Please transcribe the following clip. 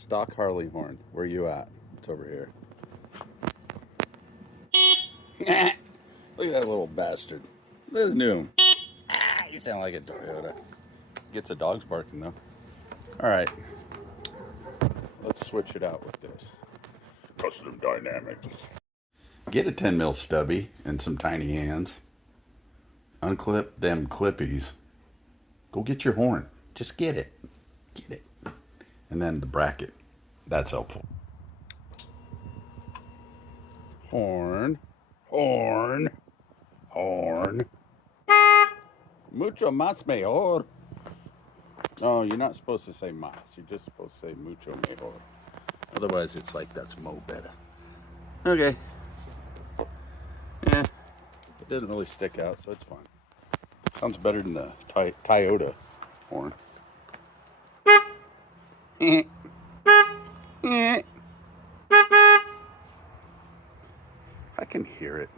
Stock Harley horn. Where you at? It's over here. Look at that little bastard. Listen to him. You sound like a Toyota. Gets a dog's barking though. Alright. Let's switch it out with this. Custom Dynamics. Get a 10 mil stubby and some tiny hands. Unclip them clippies. Go get your horn. Just get it. Get it. And then the bracket. That's helpful. Horn. Horn. Horn. Mucho más mejor. Oh, you're not supposed to say más. You're just supposed to say mucho mejor. Otherwise, it's like that's mo better. Okay. Yeah. It didn't really stick out, so it's fine. Sounds better than the Toyota horn. I can hear it.